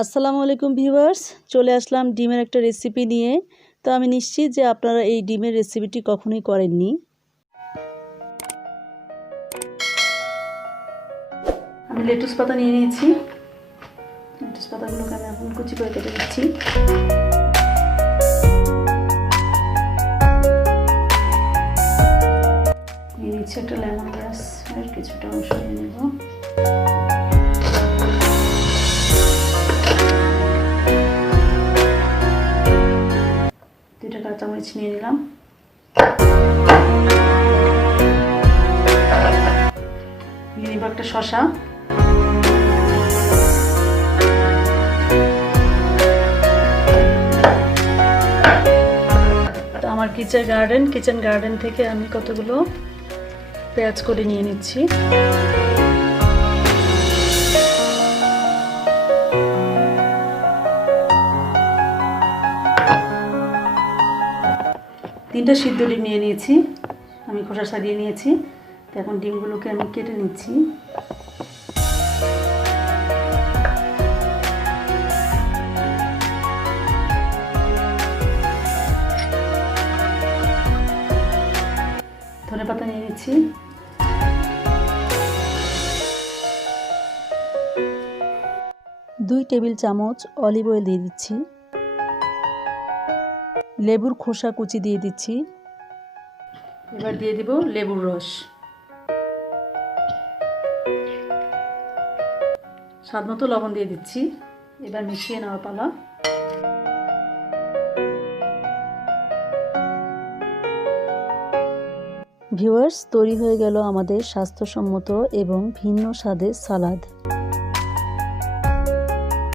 আসসালামু আলাইকুম ভিউয়ার্স, চলে আসলাম ডিমের একটা রেসিপি নিয়ে। তো আমি নিশ্চিত যে আপনারা এই ডিমের রেসিপিটি কখনোই করেননি। আমি লেটুস পাতা নিয়ে নিয়েছি। লেটুস পাতাগুলোকে আমি এখন কুচি করে কেটে দিচ্ছি। নিয়ে নিচ্ছি একটা লেমন গ্রাস এর কিছুটা অংশ নিয়ে নেব। দুইটা কাঁচামরিচ নিয়ে নিলাম। নিয়ে নিব একটা শসা। তো আমার কিচেন গার্ডেন থেকে আমি কতগুলো পেঁয়াজ করে নিয়ে নিচ্ছি। তিনটা সিদ্ধ ডিম নিয়ে নিয়েছি, আমি খোসা ছাড়িয়ে নিয়েছি। তো এখন ডিমগুলোকে আমি কেটে নিচ্ছি। ধনেপাতা নিয়ে নিচ্ছি। দুই টেবিল চামচ অলিভ অয়েল দিয়ে দিচ্ছি। লেবুর খোসা কুচি দিয়ে দিচ্ছি। এবার দিয়ে দিব লেবুর রস। স্বাদ মতো লবণ দিয়ে দিচ্ছি। এবার মিশিয়ে নেওয়ার পালা। ভিউয়ার্স, তৈরি হয়ে গেল আমাদের স্বাস্থ্যসম্মত এবং ভিন্ন স্বাদের সালাদ।